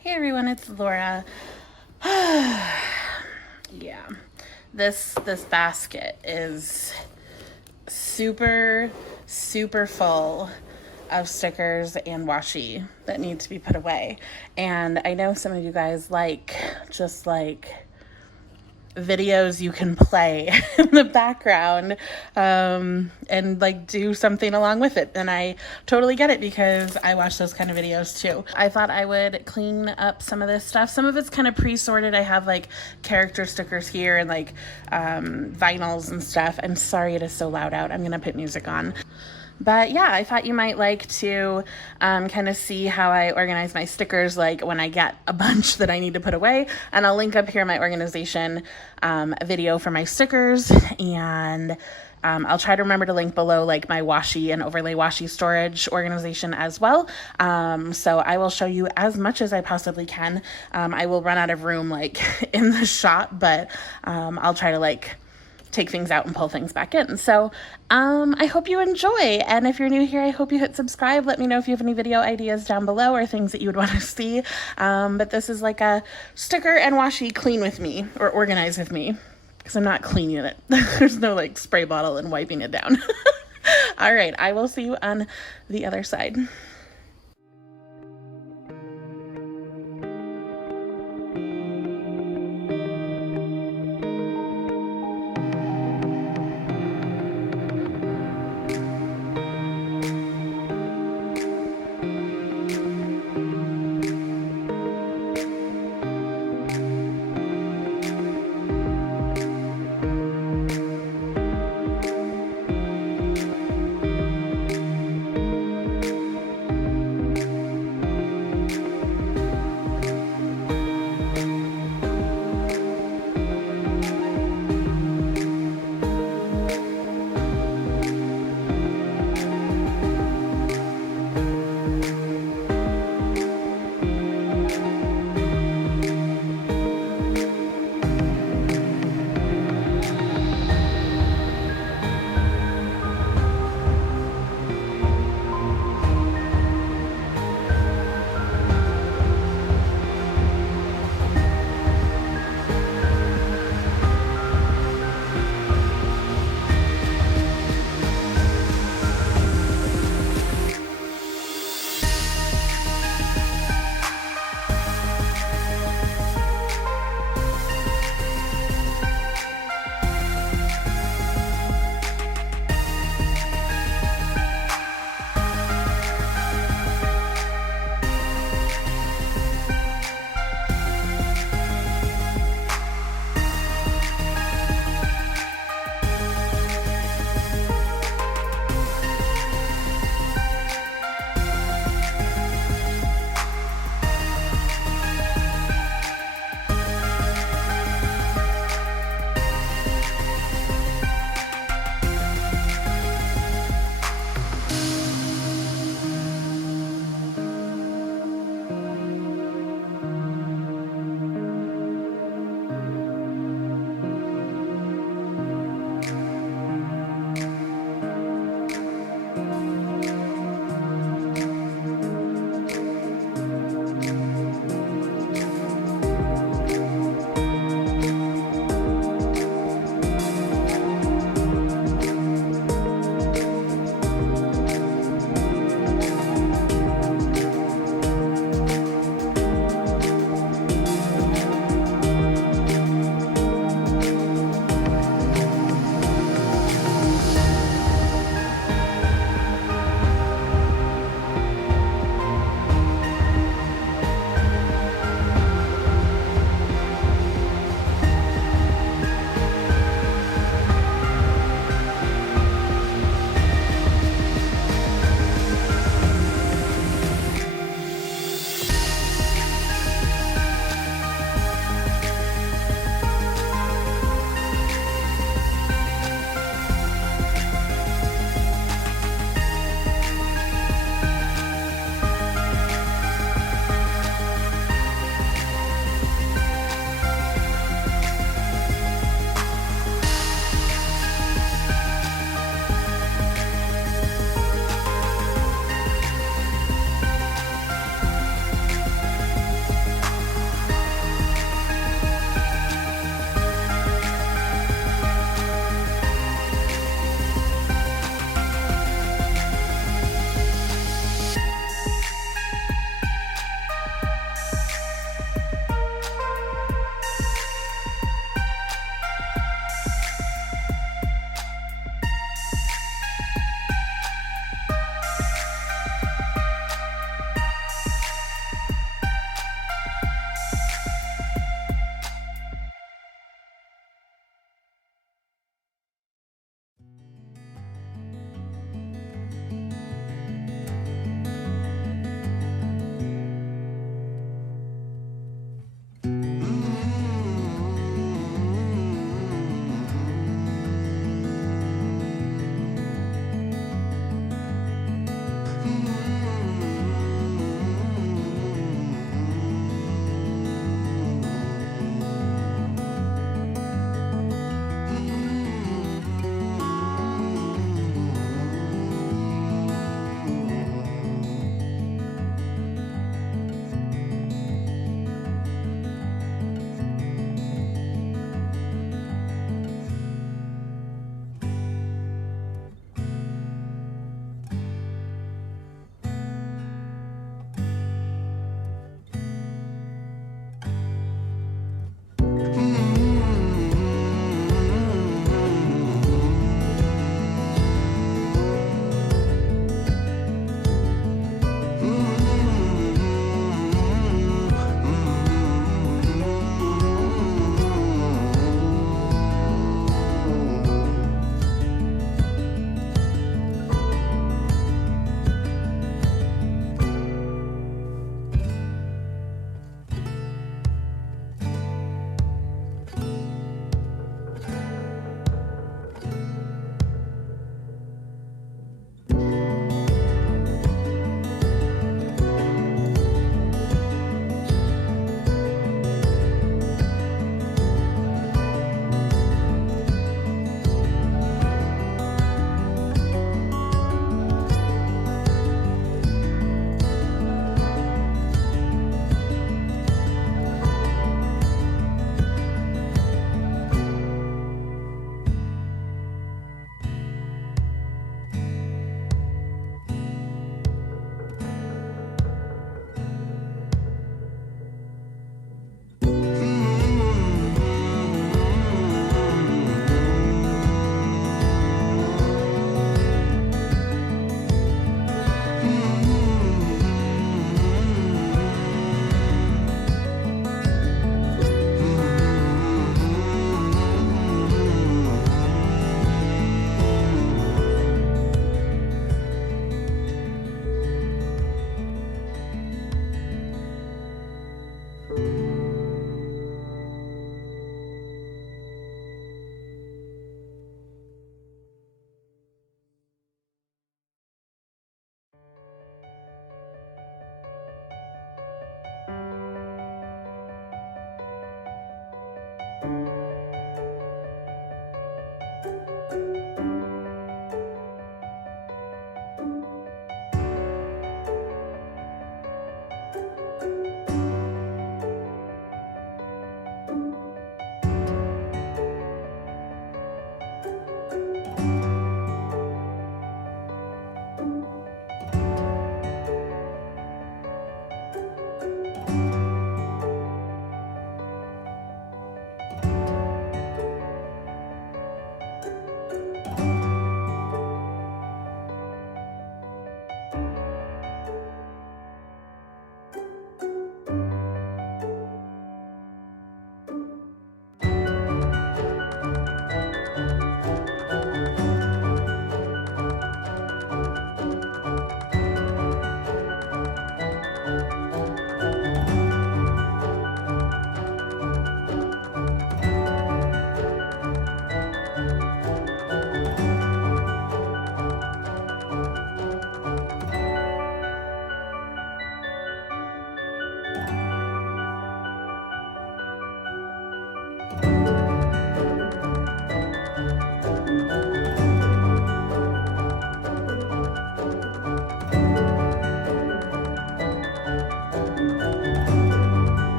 Hey everyone, it's Laura. Yeah, this basket is super full of stickers and washi that need to be put away. And I know some of you guys just videos you can play in the background and do something along with it, and I totally get it because I watch those kind of videos too. I thought I would clean up some of this stuff. Some of it's kind of pre-sorted. I have character stickers here and vinyls and stuff. I'm sorry it is so loud out. I'm gonna put music on. But yeah, I thought you might like to kind of see how I organize my stickers when I get a bunch that I need to put away. And I'll link up here my organization video for my stickers. And I'll try to remember to link below my washi and overlay washi storage organization as well. So I will show you as much as I possibly can. I will run out of room in the shop, but I'll try to take things out and pull things back in. So I hope you enjoy. And if you're new here, I hope you hit subscribe. Let me know if you have any video ideas down below or things that you would want to see. But this is a sticker and washi clean with me, or organize with me, because I'm not cleaning it. There's no spray bottle and wiping it down. All right, I will see you on the other side.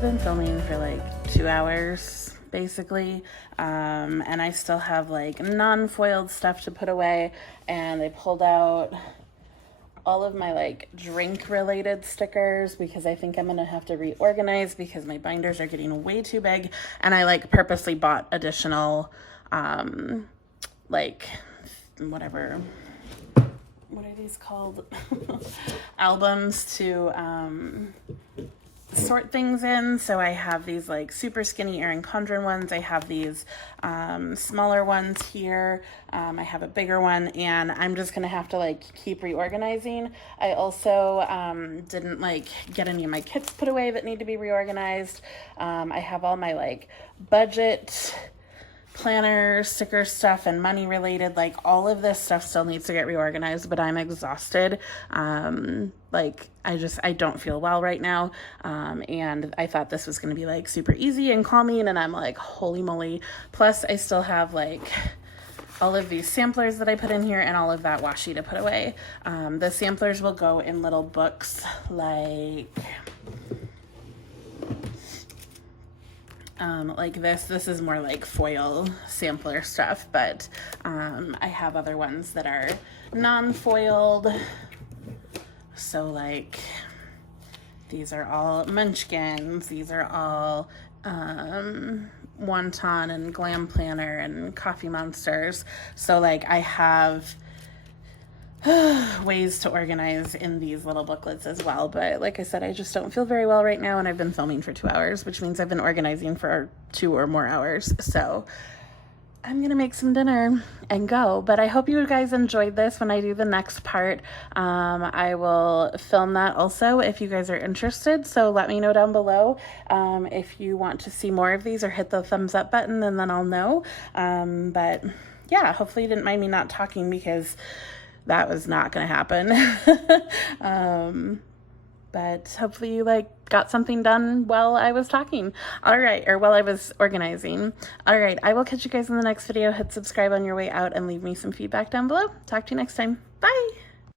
I've been filming for like 2 hours basically, and I still have like non-foiled stuff to put away, and I pulled out all of my like drink related stickers because I think I'm gonna have to reorganize because my binders are getting way too big, and I like purposely bought additional like whatever, what are these called? Albums to sort things in. So I have these like super skinny Erin Condren ones. I have these smaller ones here. I have a bigger one, and I'm just gonna have to like keep reorganizing. I also didn't like get any of my kits put away that need to be reorganized. I have all my like budget planner sticker stuff and money related, like all of this stuff still needs to get reorganized, but I'm exhausted. Like I don't feel well right now, and I thought this was going to be like super easy and calming, and I'm like, holy moly. Plus I still have like all of these samplers that I put in here and all of that washi to put away. The samplers will go in little books like this is more like foil sampler stuff, but I have other ones that are non-foiled. So like these are all munchkins, these are all wonton and glam planner and coffee monsters. So like I have ways to organize in these little booklets as well, but like I said, I just don't feel very well right now, and I've been filming for 2 hours, which means I've been organizing for 2 or more hours. So I'm gonna make some dinner and go, but I hope you guys enjoyed this. When I do the next part, I will film that also if you guys are interested, so let me know down below if you want to see more of these, or hit the thumbs up button, and then I'll know. But yeah, hopefully you didn't mind me not talking, because that was not going to happen. But hopefully you like got something done while I was talking. All right, or while I was organizing. All right, I will catch you guys in the next video. Hit subscribe on your way out and leave me some feedback down below. Talk to you next time. Bye.